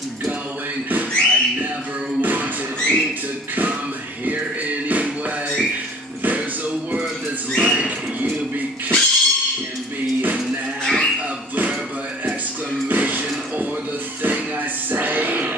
just going. I never wanted you to come here anyway. There's a word that's like you because it can be a noun, a verb, an exclamation, or the thing I say.